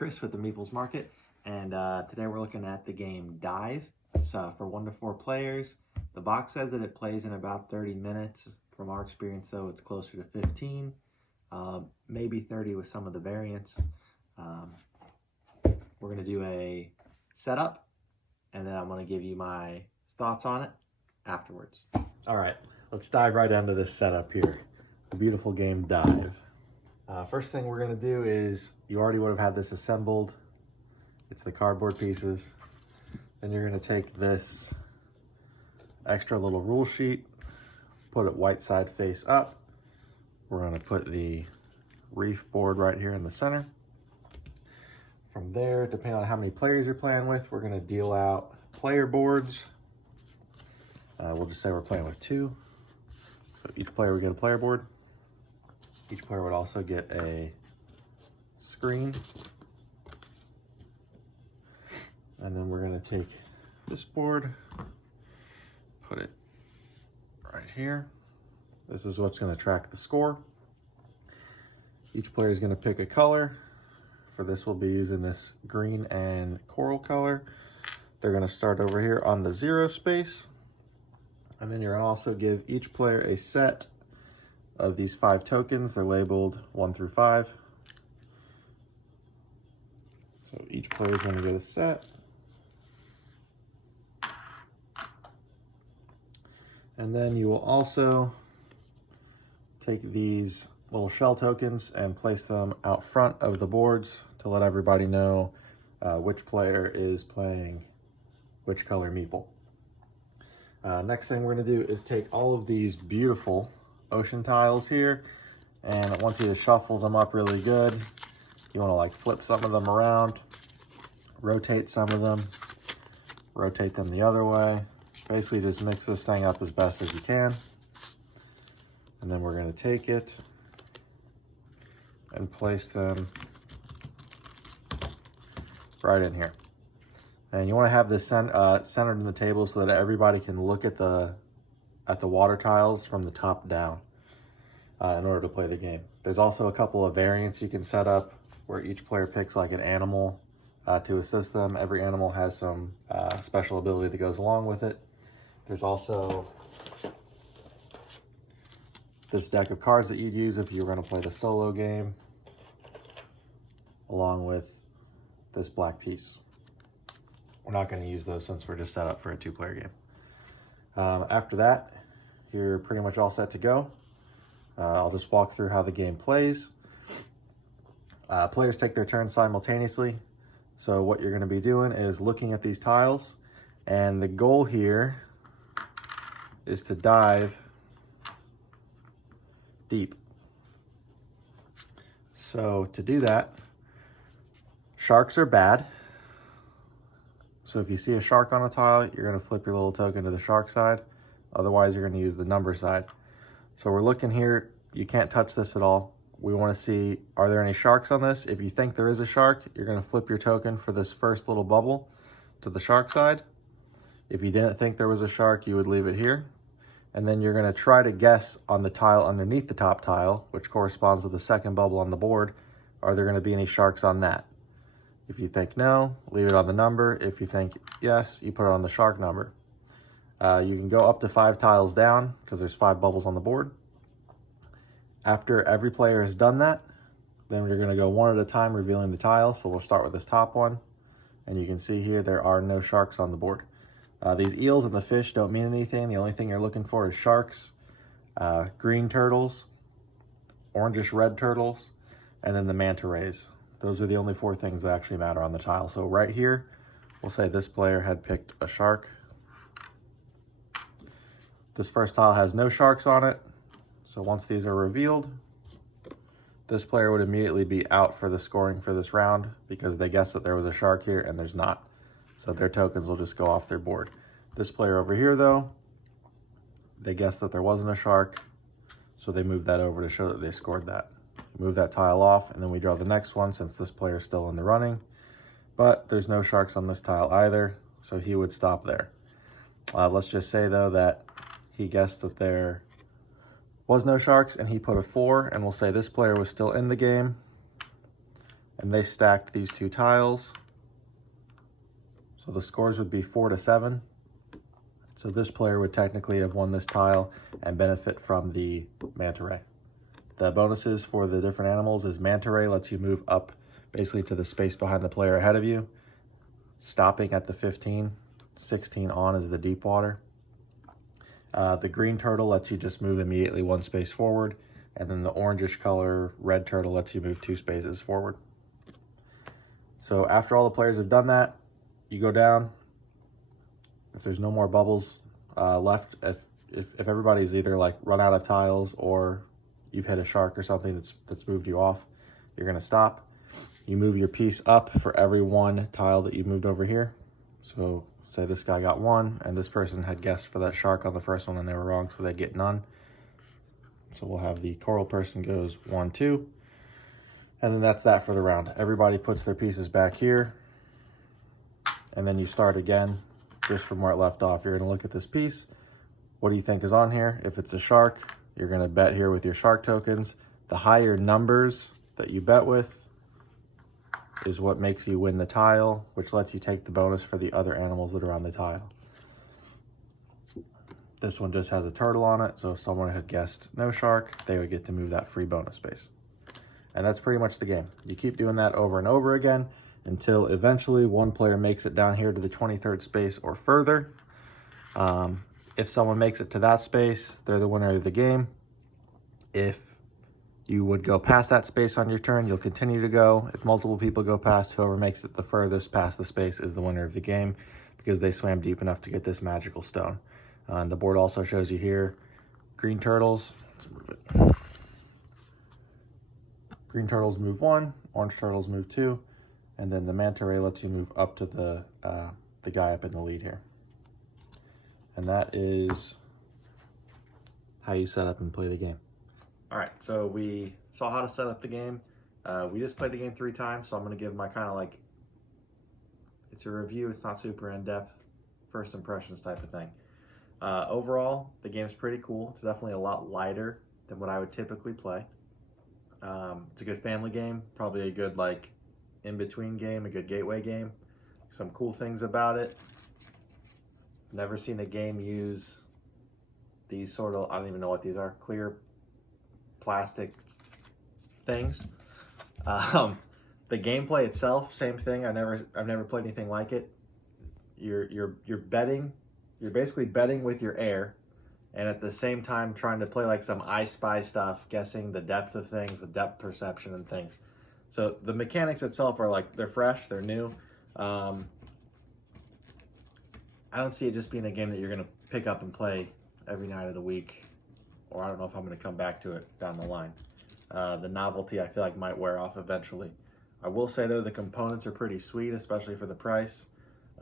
Chris with the Meeples Market, and today we're looking at the game Dive. It's for 1 to 4 players. The box says that it plays in about 30 minutes. From our experience though, it's closer to 15, maybe 30 with some of the variants. We're going to do a setup, and then I'm going to give you my thoughts on it afterwards. All right, let's dive right into this setup here. The beautiful game Dive. First thing we're going to do is, you already would have had this assembled. It's the cardboard pieces. Then you're going to take this extra little rule sheet, put it white side face up. We're going to put the reef board right here in the center. From there, depending on how many players you're playing with, we're going to deal out player boards. We'll just say we're playing with 2. So each player would get a player board. Each player would also get a screen. And then we're going to take this board, put it right here. This is what's going to track the score. Each player is going to pick a color. For this, we'll be using this green and coral color. They're going to start over here on the 0 space. And then you're going to also give each player a set of these 5 tokens. They're labeled 1 through 5. So each player is going to get a set. And then you will also take these little shell tokens and place them out front of the boards to let everybody know which player is playing which color meeple. Next thing we're going to do is take all of these beautiful ocean tiles here, and I want you to shuffle them up really good. You want to like flip some of them around, rotate some of them, rotate them the other way. Basically just mix this thing up as best as you can. And then we're going to take it and place them right in here. And you want to have this centered in the table so that everybody can look at the water tiles from the top down in order to play the game. There's also a couple of variants you can set up where each player picks like an animal to assist them. Every animal has some special ability that goes along with it. There's also this deck of cards that you'd use if you were going to play the solo game, along with this black piece. We're not going to use those since we're just set up for a 2-player game. After that, you're pretty much all set to go. I'll just walk through how the game plays. Players take their turn simultaneously. So what you're going to be doing is looking at these tiles, and the goal here is to dive deep. So to do that, sharks are bad. So if you see a shark on a tile, you're going to flip your little token to the shark side. Otherwise, you're going to use the number side. So we're looking here. You can't touch this at all. We want to see, are there any sharks on this? If you think there is a shark, you're going to flip your token for this first little bubble to the shark side. If you didn't think there was a shark, you would leave it here. And then you're going to try to guess on the tile underneath the top tile, which corresponds to the second bubble on the board, are there going to be any sharks on that? If you think no, leave it on the number. If you think yes, you put it on the shark number. You can go up to 5 tiles down because there's 5 bubbles on the board. After every player has done that, then we're going to go one at a time revealing the tile. So we'll start with this top one. And you can see here there are no sharks on the board. These eels and the fish don't mean anything. The only thing you're looking for is sharks, green turtles, orangish red turtles, and then the manta rays. Those are the only 4 things that actually matter on the tile. So right here, we'll say this player had picked a shark. This first tile has no sharks on it. So once these are revealed, this player would immediately be out for the scoring for this round because they guessed that there was a shark here and there's not. So their tokens will just go off their board. This player over here though, they guessed that there wasn't a shark, so they moved that over to show that they scored that. Move that tile off, and then we draw the next one since this player is still in the running. But there's no sharks on this tile either, so he would stop there. Let's just say though that he guessed that there was no sharks and he put a 4, and we'll say this player was still in the game and they stacked these 2 tiles. So the scores would be 4 to 7. So this player would technically have won this tile and benefit from the manta ray. The bonuses for the different animals is manta ray lets you move up basically to the space behind the player ahead of you, stopping at the 15. 16 on is the deep water. The green turtle lets you just move immediately 1 space forward, and then the orangish color red turtle lets you move 2 spaces forward. So after all the players have done that, you go down. If there's no more bubbles left, if everybody's either like run out of tiles or you've hit a shark or something that's moved you off, you're gonna stop. You move your piece up for every 1 tile that you moved over here. So say this guy got 1 and this person had guessed for that shark on the first one and they were wrong, so they get none. So we'll have the coral person goes 1, 2, and then that's that for the round. Everybody puts their pieces back here, and then you start again just from where it left off. You're gonna look at this piece. What do you think is on here? If it's a shark, you're gonna bet here with your shark tokens. The higher numbers that you bet with is what makes you win the tile, which lets you take the bonus for the other animals that are on the tile. This one just has a turtle on it, so if someone had guessed no shark, they would get to move that free bonus space. And that's pretty much the game. You keep doing that over and over again until eventually one player makes it down here to the 23rd space or further. If someone makes it to that space, they're the winner of the game. If you would go past that space on your turn, you'll continue to go. If multiple people go past, whoever makes it the furthest past the space is the winner of the game because they swam deep enough to get this magical stone. And the board also shows you here, green turtles. Let's move it. Green turtles move 1, orange turtles move 2, and then the manta ray lets you move up to the guy up in the lead here. And that is how you set up and play the game. All right, so we saw how to set up the game. We just played the game 3 times, so I'm gonna give my kind of like, it's a review, it's not super in-depth, first impressions type of thing. Overall, the game's pretty cool. It's definitely a lot lighter than what I would typically play. It's a good family game, probably a good like in-between game, a good gateway game. Some cool things about it. Never seen a game use these sort of, I don't even know what these are, clear plastic things. The gameplay itself, same thing. I've never played anything like it. You're betting. You're basically betting with your air, and at the same time trying to play like some I Spy stuff, guessing the depth of things with depth perception and things. So the mechanics itself are like, they're fresh, they're new. I don't see it just being a game that you're going to pick up and play every night of the week, or I don't know if I'm going to come back to it down the line. The novelty I feel like might wear off eventually. I will say though, the components are pretty sweet, especially for the price.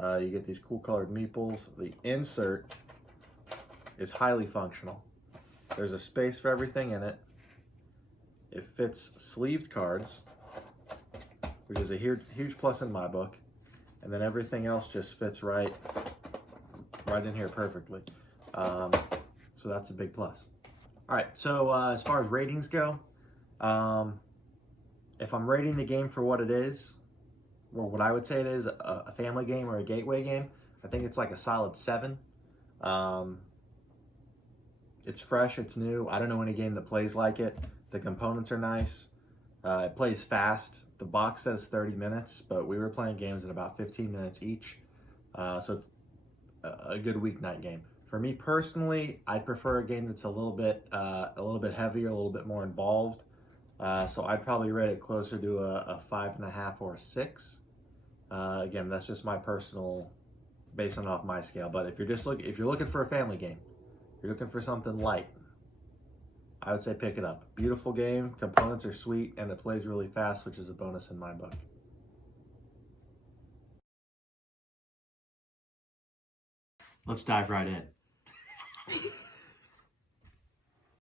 You get these cool colored meeples. The insert is highly functional. There's a space for everything in it. It fits sleeved cards, which is a huge plus in my book. And then everything else just fits right in here perfectly. So that's a big plus. All right, so as far as ratings go, if I'm rating the game for what it is, or what I would say it is, a family game or a gateway game, I think it's like a solid 7. It's fresh, it's new. I don't know any game that plays like it. The components are nice. It plays fast. The box says 30 minutes, but we were playing games in about 15 minutes each. So it's a good weeknight game. For me personally, I prefer a game that's a little bit heavier, a little bit more involved. So I'd probably rate it closer to a 5.5 or a 6. Again, that's just my personal, based on off my scale. But if you're looking for a family game, if you're looking for something light, I would say pick it up. Beautiful game, components are sweet, and it plays really fast, which is a bonus in my book. Let's dive right in.